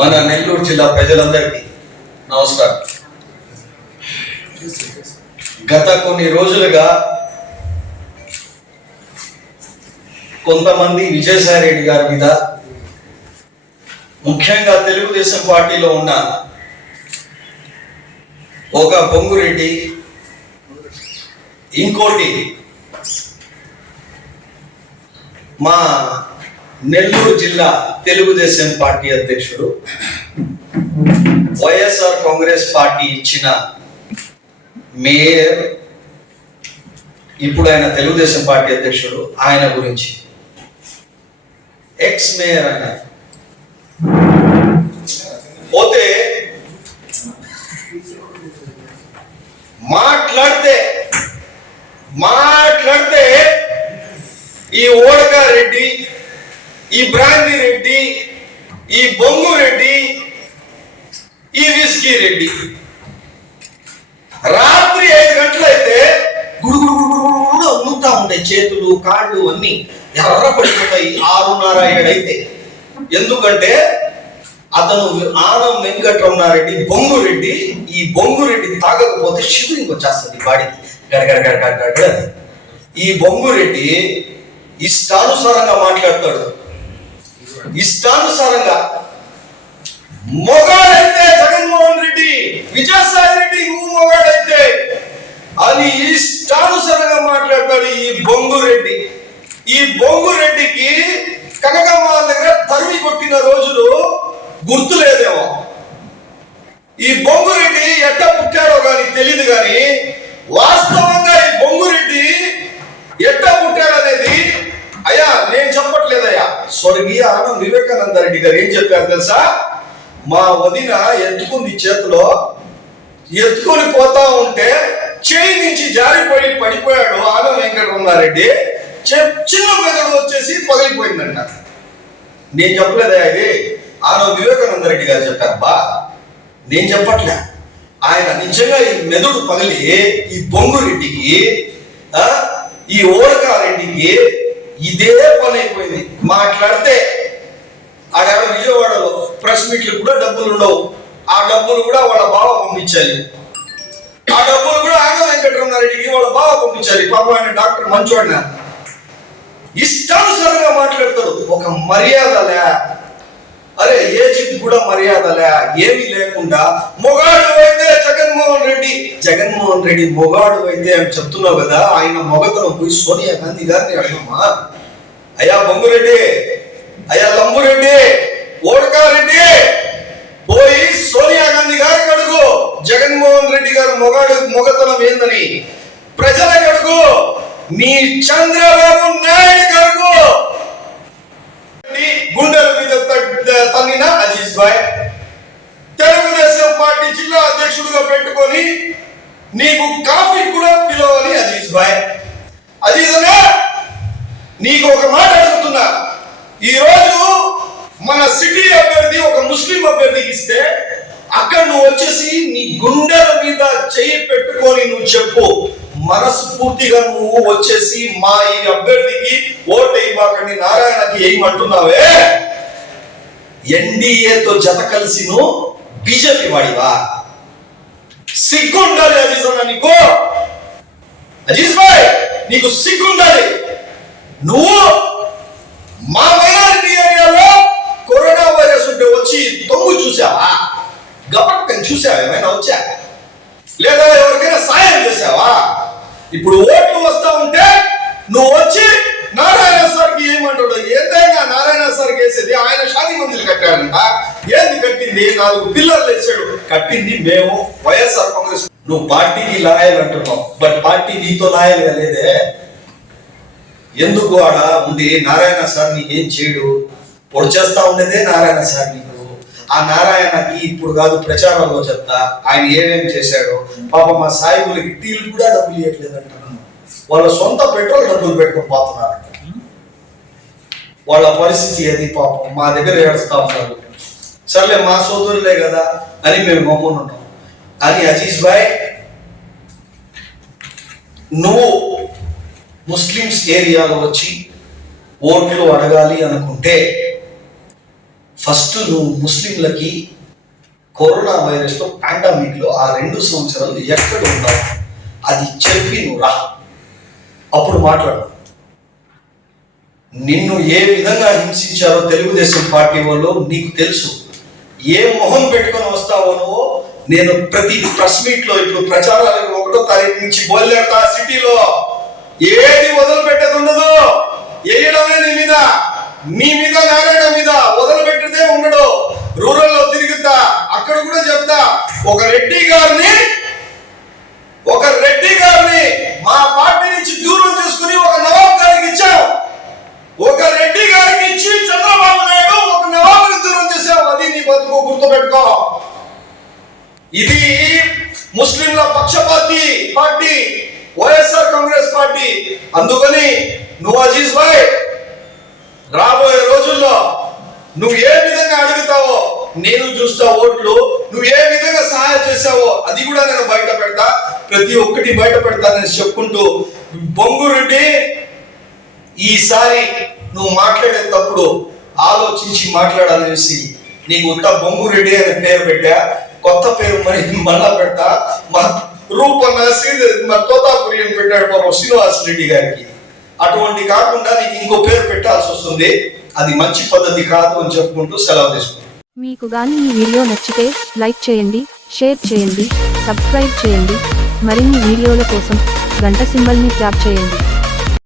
మన నెల్లూరు జిల్లా ప్రజలందరికీ నమస్కారం. గత కొన్ని రోజులుగా కొంతమంది విజయసాయి రెడ్డి గారి మీద ముఖ్యంగా తెలుగుదేశం పార్టీలో ఉన్న ఒక బొంగురెడ్డి ఇంకోటి మా నెల్లూరు జిల్లా తెలుగుదేశం పార్టీ అధ్యక్షుడు. వైఎస్ఆర్ కాంగ్రెస్ పార్టీ ఇచ్చిన మేయర్ ఇప్పుడు ఆయన తెలుగుదేశం పార్టీ అధ్యక్షుడు ఆయన గురించి. ఎక్స్ మేయర్ ఆయన. పోతే మాట్లాడితే మాట్లాడితే ఈ ఓడకా రెడ్డి ఈ బ్రాంతి రెడ్డి ఈ బొంగు రెడ్డి ఈ విస్కీ రెడ్డి. రాత్రి ఐదు గంటలైతే గుడుగుడు గుడుగుడు అమ్ముతా ఉంటాయి చేతులు కాళ్ళు అన్ని ఎర్ర పడిపోతాయి ఆరున్నర ఏడైతే. ఎందుకంటే అతను ఆనం వెంకటరమణారెడ్డి బొంగురెడ్డి ఈ బొంగురెడ్డి తాగకపోతే షివరింగ్ వచ్చేస్తుంది బాడీకి. గడగడ గడగడ గడగడ అని. ఈ బొంగురెడ్డి ఇష్టానుసారంగా మాట్లాడతాడు. ఇష్టానుసారంగా మొగాడైతే జగన్మోహన్ రెడ్డి విజయసాయి రెడ్డి నువ్వు మొగాడైతే అని ఇష్టానుసారంగా మాట్లాడతాడు ఈ బొంగురెడ్డి ఈ బొంగురెడ్డికి కనకమ్మ దగ్గర తరిమి కొట్టిన రోజులు గుర్తులేదేమో. ఈ బొంగురెడ్డి ఎట్ట పుట్టాడో కానీ తెలియదు కానీ వాస్తవంగా ఈ బొంగురెడ్డి ఎట్ట పుట్టాడో స్వర్గీయ ఆనం వివేకానంద రెడ్డి గారు ఏం చెప్పారు తెలుసా? మా వదిన ఎత్తుకుంది చేతిలో ఎత్తుకొని పోతా ఉంటే చేయి నుంచి జారిపోయి పడిపోయాడు ఆనం వెంకటరమణారెడ్డి. చిన్న మెదడు వచ్చేసి పగిలిపోయిందంట. నేను చెప్పలేదే అది ఆనో వివేకానంద రెడ్డి గారు చెప్పారబ్బా నేను చెప్పట్లే. ఆయన నిజంగా ఈ మెదడు పగిలి ఈ బొంగు రెడ్డికి ఈ ఓడకారెడ్డికి ఇదే పని అయిపోయింది మాట్లాడితే ఆడ విజయవాడలో ప్రెస్ మీట్లు కూడా డబ్బులు ఉండవు. ఆ డబ్బులు కూడా వాళ్ళ బావ పంపించాలి. ఆ డబ్బులు కూడా ఆంగ వెంకటరమణారెడ్డికి వాళ్ళ బావ పంపించాలి. పాప ఆయన డాక్టర్ మంచోడిన. ఇష్టానుసారంగా మాట్లాడతాడు. ఒక మర్యాద లే. అరే ఏజీకి కూడా మర్యాదలే ఏమీ లేకుండా మొగాడు అయితే జగన్మోహన్ రెడ్డి. జగన్మోహన్ రెడ్డి మొగాడు అయితే అని చెప్తున్నావు కదా ఆయన మొగతను పోయి సోనియా గాంధీ గారిని అడగమ్మా అయ్యా బొంగురెడ్డి అయ్యా లంబురెడ్డి ఓడకారెడ్డి పోయి సోనియా గాంధీ గారికి అడుగు. జగన్మోహన్ రెడ్డి గారు మొగాడు మొగతనం ఏందని ప్రజలకు అడుగు. మీ చంద్రబాబు నాయుడు అడుగు నీ గుండెల మీద తట్- తన్నిన అజీజ్ భాయ్ తెలుగుదేశం పార్టీ జిల్లా అధ్యక్షుడిగా పెట్టుకొని నీకు కాఫీ కూడా పిలవాలి అజీజ్ భాయ్. అజీజ్ నీకు ఒక మాట అడుగుతున్నా. ఈ రోజు మన సిటీ అభ్యర్థి ఒక ముస్లిం అభ్యర్థికి ఇస్తే అక్కడ నువ్వు వచ్చేసి నీ గుండెల మీద చెయ్యి పెట్టుకొని నువ్వు చెప్పు. మనస్ఫూర్తిగా నువ్వు వచ్చేసి మా ఈ అభ్యర్థికి ఓటు వేయమాకండి నారాయణకి ఏమంటున్నావే ఎన్డీఏతో జత కలిసి నువ్వు బీజేపీ వాడివా? సిగ్గుండాలి అజీజ్ అన్న నీకు. అజీజ్ భాయ్ నీకు సిగ్గుండాలి. నువ్వు మా మైనారిటీ ఏరియాలో కరోనా వైరస్ ఉంటే వచ్చి తొమ్ము చూసావా? గపక్కని చూసావా? ఏమైనా వచ్చా? లేదా ఎవరికైనా సాయం చేసావా? ఇప్పుడు ఓట్లు వస్తా ఉంటే నువ్వు వచ్చి నారాయణ సార్కి ఏమంటాడు ఏదైనా నారాయణ సార్ వేసేది ఆయన షాదీ మందిలు కట్టాడంట ఏంది కట్టింది? నాలుగు పిల్లలు వేసాడు కట్టింది మేము వైఎస్ఆర్ కాంగ్రెస్. నువ్వు పార్టీకి లాయల్ అంటున్నావు. బట్ పార్టీ నీతో లాయల్గా లేదే. ఎందుకు ఆడ ఉండి నారాయణ సార్ ఏం చేయడు? పొడి చేస్తా ఉండేదే నారాయణ సార్ నీకు. ఆ నారాయణకి ఇప్పుడు కాదు ప్రచారంలో చెప్తా. ఆయన ఏమేమి చేశాడో. పాప మా సాయిబులకి టీలు కూడా డబ్బులు ఇవ్వట్లేదంట. వాళ్ళ సొంత పెట్రోల్ డబ్బులు పెట్టుకుని పోతున్నారంట వాళ్ళ పరిస్థితి ఏది? పాపం మా దగ్గర ఏడుస్తా ఉన్నారు. సర్లే మా సోదరులే కదా అని మేము గమ్మునున్నాం అని అజీజ్ భాయ్ నువ్వు ముస్లిమ్స్ ఏరియాలో వచ్చి ఓట్లు అడగాలి అనుకుంటే ఫస్ట్ నువ్వు ముస్లింలకి కరోనా వైరస్లో పాండమిక్లో ఆ రెండు సంవత్సరాలు ఎక్కడ ఉన్నావు అది చెప్పి నువ్వు రా. అప్పుడు మాట్లాడు. నిన్ను ఏ విధంగా హింసించారో తెలుగుదేశం పార్టీ వాళ్ళు నీకు తెలుసు. ఏ మొహం పెట్టుకొని వస్తావో నువ్వు? నేను ప్రతి ప్రెస్ మీట్లో ఇప్పుడు ప్రచారాలకు ఒకటో తారీఖు నుంచి బోల్లేడతా సిటీలో. ఏది వదిలిపెట్టేది ఉండదు. వేయడమే నీ మీద. నీ మీద నారాయణ మీద వదిలిపెట్టేదే ఉండడు. రూరల్లో తిరుగుతా. అక్కడ కూడా చెప్తా. ఒక రెడ్డి గారిని ఒక రెడ్డి గారిని మా పార్టీ నుంచి దూరం చేసుకుని ఒక నవాబ్ గారికి ఇచ్చాం ఒక రెడ్డి గారికి ఇచ్చి చంద్రబాబు నాయుడు ఒక నవాబుని దూరం చేశావు అది నీ బతుకు గుర్తుపెట్టుకో ఇది ముస్లింల పక్షపాతి పార్టీ వైఎస్ఆర్ కాంగ్రెస్ పార్టీ. అందుకని నువ్వు అజీజ్ భాయ్ రాబోయే రోజుల్లో నువ్వు ఏ విధంగా అడుగుతావో నేను చూస్తా ఓట్లు నువ్వు ఏ విధంగా సహాయం చేసావో అది కూడా నేను బయట పెడతా ప్రతి ఒక్కటి బయట పెడతానని చెప్పుకుంటూ బొంగురెడ్డి ఈసారి నువ్వు మాట్లాడేటప్పుడు ఆలోచించి మాట్లాడాలనేసి నీకు ఉత్త బొంగురెడ్డి అనే పేరు పెట్టా. కొత్త పేరు మరి మళ్ళా పెడతా. మా రూపన్న శ్రీ మా తోతాపురి అని పెట్టాడు పాపం శ్రీనివాస్ రెడ్డి గారికి. అటువంటి కాకుండా నీకు ఇంకో పేరు పెట్టాల్సి వస్తుంది. అది మంచి పద్ధతి కాదు అని చెప్పుకుంటూ సెలవు తీసుకుంటాను మీకు గాని ఈ వీడియో నచ్చితే లైక్ చేయండి షేర్ చేయండి సబ్స్క్రైబ్ చేయండి. మరిన్ని వీడియోల కోసం గంట సింబల్ని ట్యాప్ చేయండి.